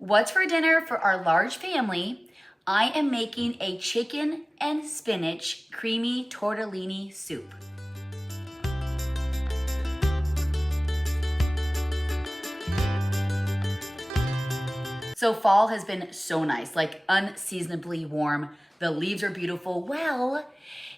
What's for dinner for our large family? I am making a chicken and spinach creamy tortellini soup. So fall has been so nice, like unseasonably warm. The leaves are beautiful. Well,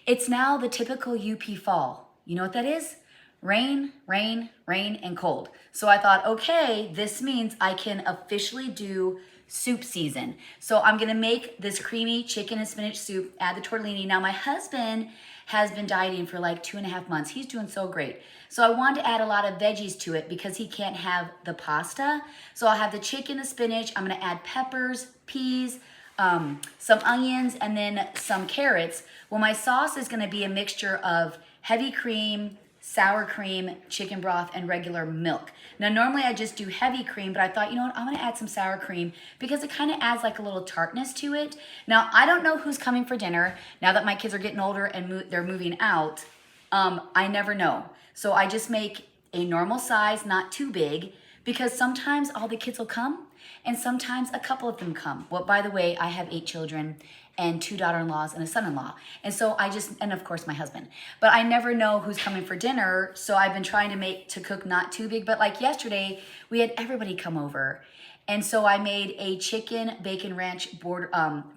it's now the typical UP fall. You know what that is? Rain, rain, rain, and cold. So I thought, okay, this means I can officially do soup season. So I'm gonna make this creamy chicken and spinach soup, add the tortellini. Now my husband has been dieting for like 2.5 months. He's doing so great. So I wanted to add a lot of veggies to it because he can't have the pasta. So I'll have the chicken, the spinach. I'm gonna add peppers, peas, some onions, and then some carrots. Well, my sauce is gonna be a mixture of heavy cream, sour cream, chicken broth, and regular milk. Now, normally I just do heavy cream, but I thought, you know what, I'm gonna add some sour cream because it kind of adds like a little tartness to it. Now, I don't know who's coming for dinner. Now that my kids are getting older and they're moving out, I never know. So I just make a normal size, not too big, because sometimes all the kids will come and sometimes a couple of them come. Well, by the way, I have 8 children and 2 daughter-in-laws and a son-in-law. And so and of course my husband. But I never know who's coming for dinner, so I've been trying to cook not too big. But like yesterday, we had everybody come over. And so I made a chicken bacon ranch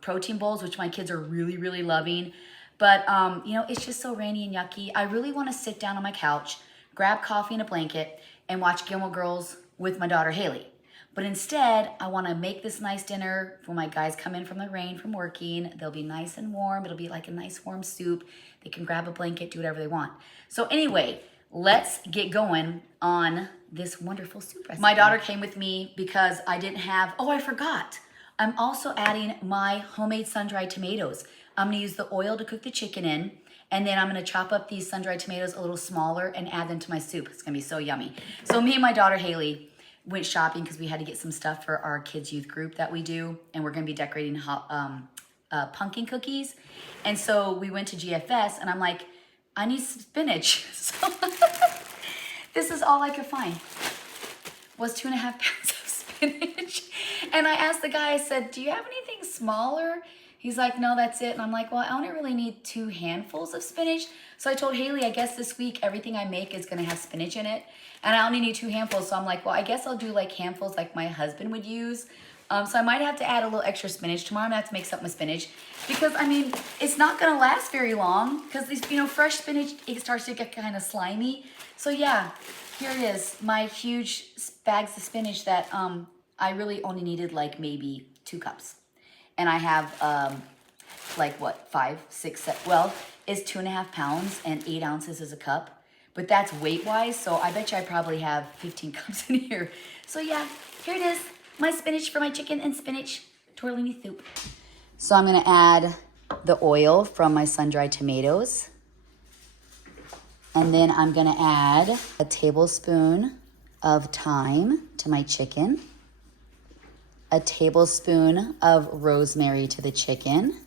protein bowls, which my kids are really, really loving. But you know, it's just so rainy and yucky. I really wanna sit down on my couch, grab coffee and a blanket, and watch Gilmore Girls with my daughter Haley. But instead, I wanna make this nice dinner when my guys come in from the rain from working. They'll be nice and warm. It'll be like a nice warm soup. They can grab a blanket, do whatever they want. So anyway, let's get going on this wonderful soup recipe. My daughter came with me because I didn't have, oh, I forgot. I'm also adding my homemade sun-dried tomatoes. I'm gonna use the oil to cook the chicken in, and then I'm gonna chop up these sun-dried tomatoes a little smaller and add them to my soup. It's gonna be so yummy. So me and my daughter Haley went shopping because we had to get some stuff for our kids youth group that we do, and we're gonna be decorating pumpkin cookies. And so we went to GFS and I'm like, I need spinach. So this is all I could find was 2.5 pounds of spinach. And I asked the guy, I said, do you have anything smaller? He's like, no, that's it. And I'm like, well, I only really need 2 handfuls of spinach. So I told Haley, I guess this week, everything I make is gonna have spinach in it. And I only need 2 handfuls. So I'm like, well, I guess I'll do like handfuls like my husband would use. So I might have to add a little extra spinach. Tomorrow I'm gonna have to make something with spinach. Because I mean, it's not gonna last very long because these, you know, fresh spinach, it starts to get kind of slimy. So yeah, here it is, my huge bags of spinach that I really only needed like maybe 2 cups. And I have like what, 5, 6, 7, well, it's 2.5 pounds and 8 ounces is a cup. But that's weight-wise, so I bet you I probably have 15 cups in here. So yeah, here it is, my spinach for my chicken and spinach tortellini soup. So I'm gonna add the oil from my sun-dried tomatoes. And then I'm gonna add a tablespoon of thyme to my chicken, a tablespoon of rosemary to the chicken.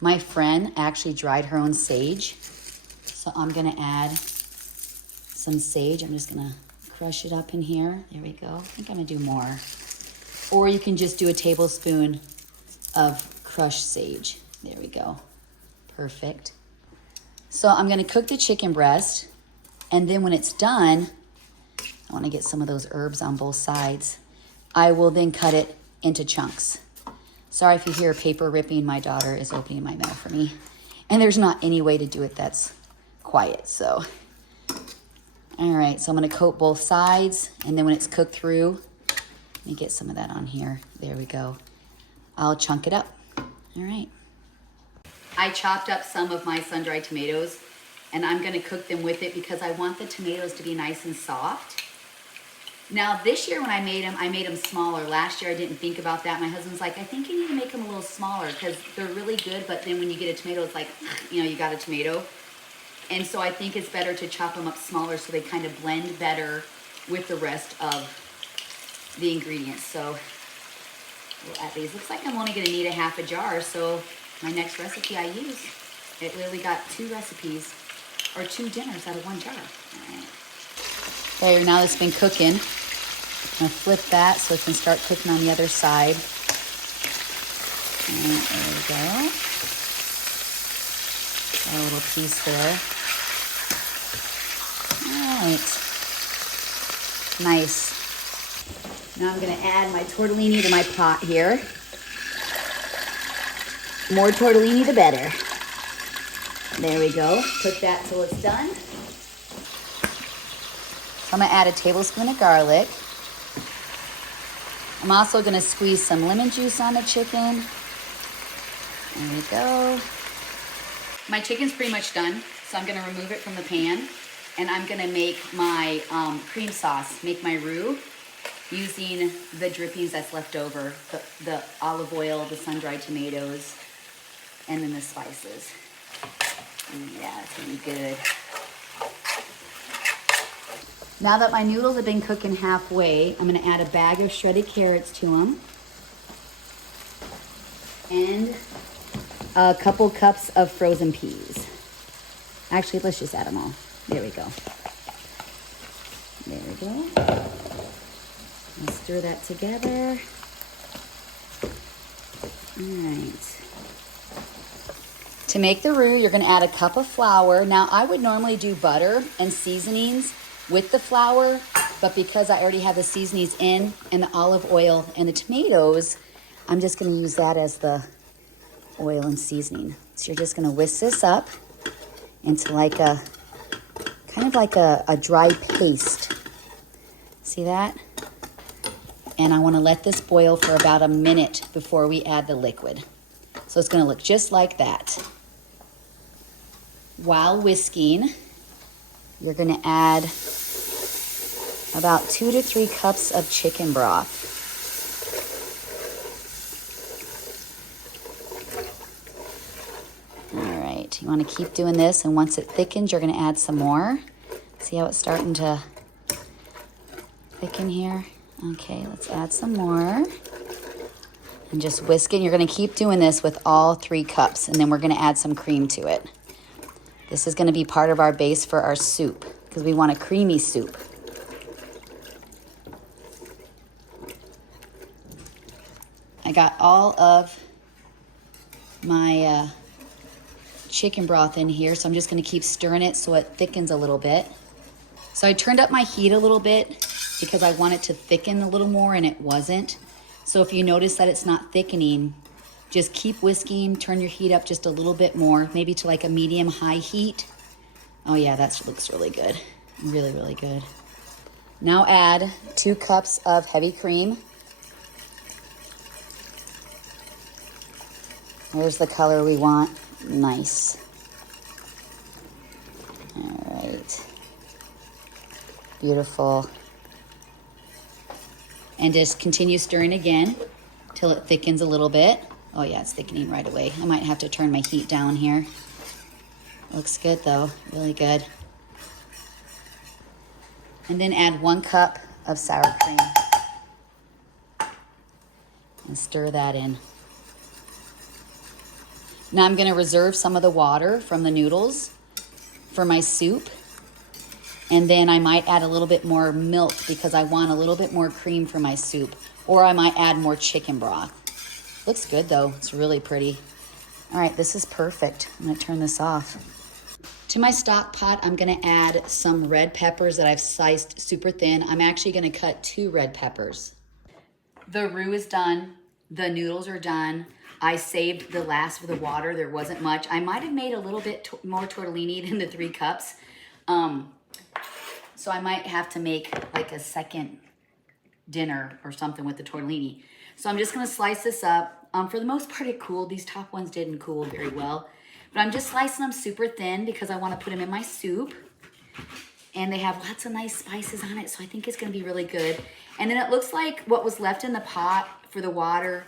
My friend actually dried her own sage. So I'm gonna add some sage. I'm just gonna crush it up in here. There we go. I think I'm gonna do more. Or you can just do a tablespoon of crushed sage. There we go. Perfect. So I'm gonna cook the chicken breast, and then when it's done, I wanna get some of those herbs on both sides. I will then cut it into chunks. Sorry if you hear paper ripping, my daughter is opening my mail for me. And there's not any way to do it that's quiet, so. All right, so I'm gonna coat both sides, and then when it's cooked through, let me get some of that on here. There we go. I'll chunk it up. All right. I chopped up some of my sun-dried tomatoes, and I'm gonna cook them with it because I want the tomatoes to be nice and soft. Now this year when I made them smaller. Last year I didn't think about that. My husband's like, I think you need to make them a little smaller because they're really good, but then when you get a tomato, it's like, you know, you got a tomato. And so I think it's better to chop them up smaller so they kind of blend better with the rest of the ingredients. So we'll add these. Looks like I'm only gonna need a half a jar, so my next recipe I use, it literally got 2 recipes or 2 dinners out of 1 jar. All right. There, now it's been cooking. I'm gonna flip that so it can start cooking on the other side. And there we go. Got a little piece there. All right. Nice. Now I'm gonna add my tortellini to my pot here. More tortellini, the better. There we go. Cook that till it's done. So I'm gonna add a tablespoon of garlic. I'm also gonna squeeze some lemon juice on the chicken. There we go. My chicken's pretty much done, so I'm gonna remove it from the pan, and I'm gonna make my cream sauce, make my roux, using the drippings that's left over, the olive oil, the sun-dried tomatoes, and then the spices. Yeah, it's gonna be good. Now that my noodles have been cooking halfway, I'm gonna add a bag of shredded carrots to them. And a couple cups of frozen peas. Actually, let's just add them all. There we go. There we go. I'll stir that together. All right. To make the roux, you're gonna add a cup of flour. Now, I would normally do butter and seasonings with the flour, but because I already have the seasonings in and the olive oil and the tomatoes, I'm just gonna use that as the oil and seasoning. So you're just gonna whisk this up into like a, kind of like a dry paste. See that? And I wanna let this boil for about a minute before we add the liquid. So it's gonna look just like that. While whisking, you're gonna add about 2 to 3 cups of chicken broth. All right, you wanna keep doing this, and once it thickens, you're gonna add some more. See how it's starting to thicken here? Okay, let's add some more. And just whisk it. You're gonna keep doing this with all 3 cups, and then we're gonna add some cream to it. This is gonna be part of our base for our soup, because we want a creamy soup. I got all of my chicken broth in here, so I'm just gonna keep stirring it so it thickens a little bit. So I turned up my heat a little bit because I want it to thicken a little more, and it wasn't. So if you notice that it's not thickening, just keep whisking, turn your heat up just a little bit more, maybe to like a medium-high heat. Oh yeah, that looks really good. Really, really good. Now add 2 cups of heavy cream. There's the color we want. Nice. All right. Beautiful. And just continue stirring again till it thickens a little bit. Oh yeah, it's thickening right away. I might have to turn my heat down here. Looks good though, really good. And then add 1 cup of sour cream. And stir that in. Now I'm gonna reserve some of the water from the noodles for my soup. And then I might add a little bit more milk because I want a little bit more cream for my soup. Or I might add more chicken broth. Looks good though, it's really pretty. All right, this is perfect. I'm gonna turn this off. To my stock pot, I'm gonna add some red peppers that I've sliced super thin. I'm actually gonna cut 2 red peppers. The roux is done, the noodles are done. I saved the last of the water, there wasn't much. I might have made a little bit more tortellini than the 3 cups. So I might have to make like a second dinner or something with the tortellini. So I'm just gonna slice this up. For the most part it cooled. These top ones didn't cool very well. But I'm just slicing them super thin because I wanna put them in my soup. And they have lots of nice spices on it, so I think it's gonna be really good. And then it looks like what was left in the pot for the water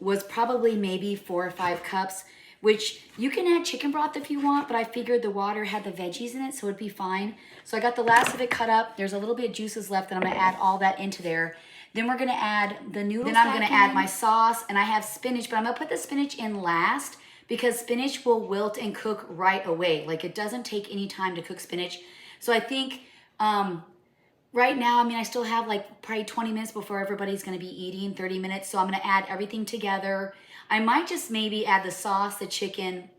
was probably maybe 4 or 5 cups, which you can add chicken broth if you want, but I figured the water had the veggies in it, so it'd be fine. So I got the last of it cut up. There's a little bit of juices left, and I'm gonna add all that into there. Then we're gonna add the noodles. Then I'm gonna add my sauce, and I have spinach, but I'm gonna put the spinach in last because spinach will wilt and cook right away. Like, it doesn't take any time to cook spinach. So I think right now, I mean, I still have like probably 20 minutes before everybody's gonna be eating, 30 minutes. So I'm gonna add everything together. I might just maybe add the sauce, the chicken,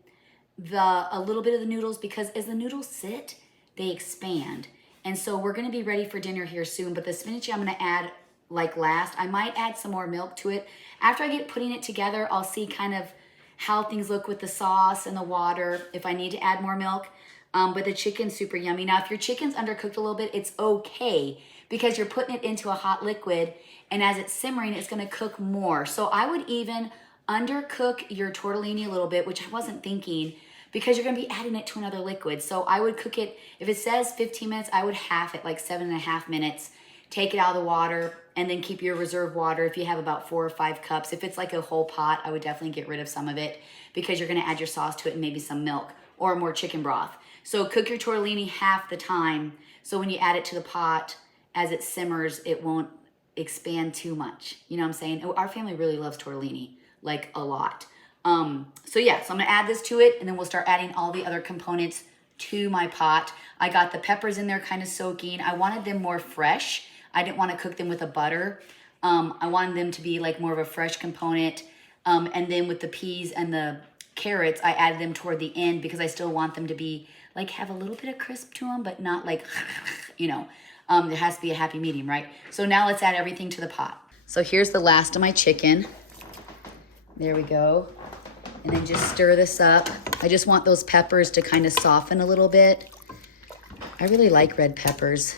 a little bit of the noodles, because as the noodles sit, they expand. And so we're gonna be ready for dinner here soon, but the spinach I'm gonna add like last. I might add some more milk to it. After I get putting it together, I'll see kind of how things look with the sauce and the water, if I need to add more milk. But the chicken's super yummy. Now, if your chicken's undercooked a little bit, it's okay because you're putting it into a hot liquid, and as it's simmering, it's gonna cook more. So I would even undercook your tortellini a little bit, which I wasn't thinking, because you're gonna be adding it to another liquid. So I would cook it, if it says 15 minutes, I would half it, like 7.5 minutes. Take it out of the water, and then keep your reserve water if you have about 4 or 5 cups. If it's like a whole pot, I would definitely get rid of some of it because you're gonna add your sauce to it and maybe some milk or more chicken broth. So cook your tortellini half the time, so when you add it to the pot, as it simmers, it won't expand too much. You know what I'm saying? Our family really loves tortellini, like a lot. So yeah, so I'm gonna add this to it, and then we'll start adding all the other components to my pot. I got the peppers in there kind of soaking. I wanted them more fresh. I didn't want to cook them with a butter. I wanted them to be like more of a fresh component. And then with the peas and the carrots, I added them toward the end because I still want them to be like, have a little bit of crisp to them, but not like, you know, there has to be a happy medium, right? So now let's add everything to the pot. So here's the last of my chicken. There we go. And then just stir this up. I just want those peppers to kind of soften a little bit. I really like red peppers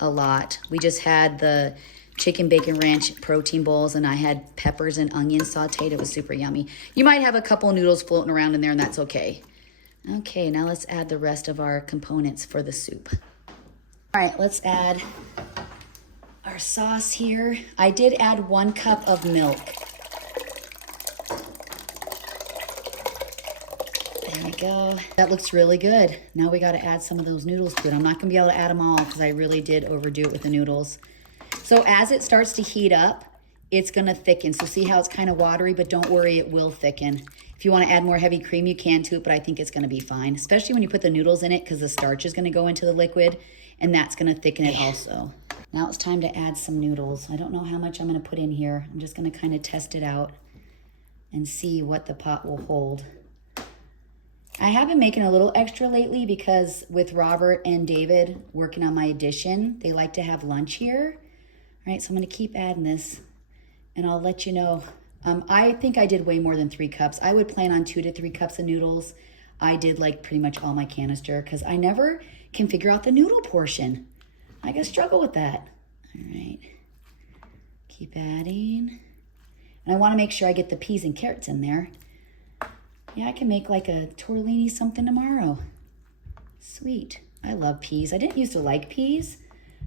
a lot. We just had the chicken bacon ranch protein bowls, and I had peppers and onions sauteed. It was super yummy. You might have a couple noodles floating around in there, and that's okay. Okay, now let's add the rest of our components for the soup. All right, let's add our sauce here. I did add 1 cup of milk. There we go. That looks really good. Now we got to add some of those noodles to it. I'm not going to be able to add them all because I really did overdo it with the noodles. So as it starts to heat up, it's going to thicken. So see how it's kind of watery, but don't worry, it will thicken. If you want to add more heavy cream, you can to it, but I think it's going to be fine, especially when you put the noodles in it, because the starch is going to go into the liquid, and that's going to thicken it also. Now it's time to add some noodles. I don't know how much I'm going to put in here. I'm just going to kind of test it out and see what the pot will hold. I have been making a little extra lately because with Robert and David working on my addition, they like to have lunch here. All right, so I'm going to keep adding this, and I'll let you know. I think I did way more than 3 cups. I would plan on 2 to 3 cups of noodles. I did like pretty much all my canister because I never can figure out the noodle portion. I gotta struggle with that. All right, keep adding. And I want to make sure I get the peas and carrots in there. Yeah, I can make like a tortellini something tomorrow. Sweet. I love peas. I didn't used to like peas,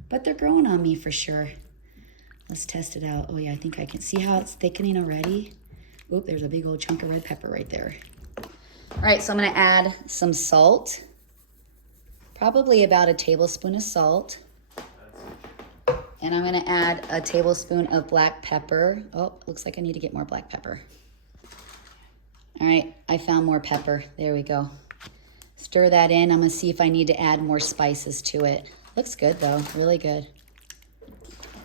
but they're growing on me for sure. Let's test it out. Oh yeah, I think I can see how it's thickening already. Oop, there's a big old chunk of red pepper right there. All right, so I'm gonna add some salt. Probably about a tablespoon of salt. And I'm gonna add a tablespoon of black pepper. Oh, looks like I need to get more black pepper. All right, I found more pepper. There we go. Stir that in. I'm gonna see if I need to add more spices to it. Looks good though, really good.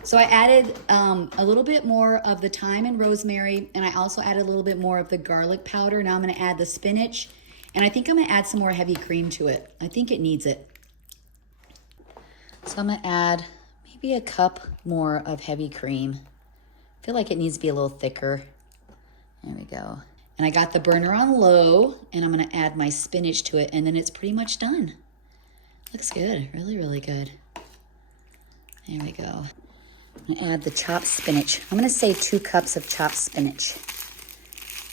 So I added a little bit more of the thyme and rosemary, and I also added a little bit more of the garlic powder. Now I'm gonna add the spinach, and I think I'm gonna add some more heavy cream to it. I think it needs it. So I'm gonna add maybe a cup more of heavy cream. I feel like it needs to be a little thicker. There we go. And I got the burner on low, and I'm gonna add my spinach to it, and then it's pretty much done. Looks good, really, really good. There we go. I'm gonna add the chopped spinach. I'm gonna say 2 cups of chopped spinach.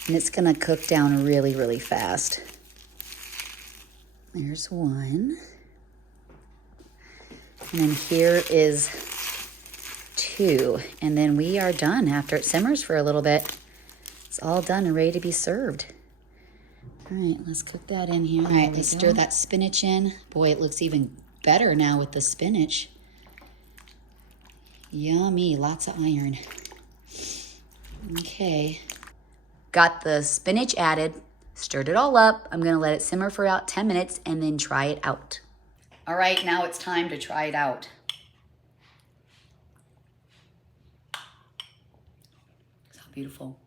And it's gonna cook down really, really fast. There's 1. And then here is 2. And then we are done after it simmers for a little bit. It's all done and ready to be served. All right, let's cook that in here. All right, let's stir that spinach in. Boy, it looks even better now with the spinach. Yummy, lots of iron. Okay. Got the spinach added, stirred it all up. I'm gonna let it simmer for about 10 minutes and then try it out. All right, now it's time to try it out. beautiful.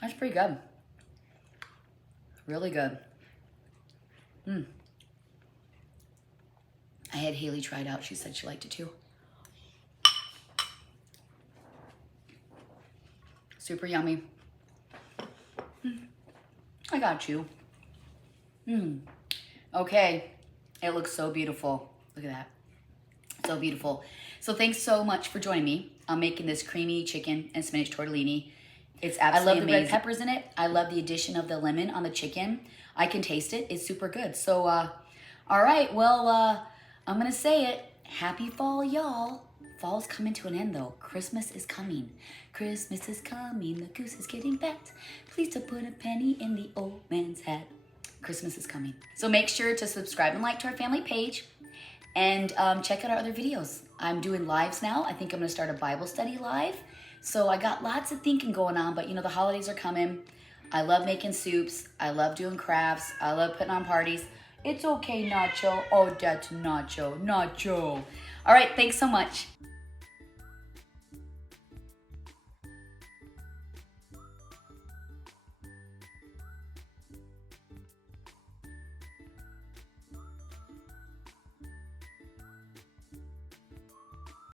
That's pretty good. Really good. I had Haley try it out. She said she liked it too. Super yummy. I got you. Okay. It looks so beautiful. Look at that. So beautiful. So thanks so much for joining me on making this creamy chicken and spinach tortellini. It's absolutely amazing. I love the red peppers in it. I love the addition of the lemon on the chicken. I can taste it. It's super good. So, all right. Well, I'm going to say it. Happy fall, y'all. Fall's coming to an end, though. Christmas is coming. Christmas is coming. The goose is getting fat. Please don't put a penny in the old man's hat. Christmas is coming. So make sure to subscribe and like to our family page. And check out our other videos. I'm doing lives now. I think I'm going to start a Bible study live. So I got lots of thinking going on. But, you know, the holidays are coming. I love making soups. I love doing crafts. I love putting on parties. It's okay, Nacho. Oh, that's Nacho. Nacho. All right. Thanks so much.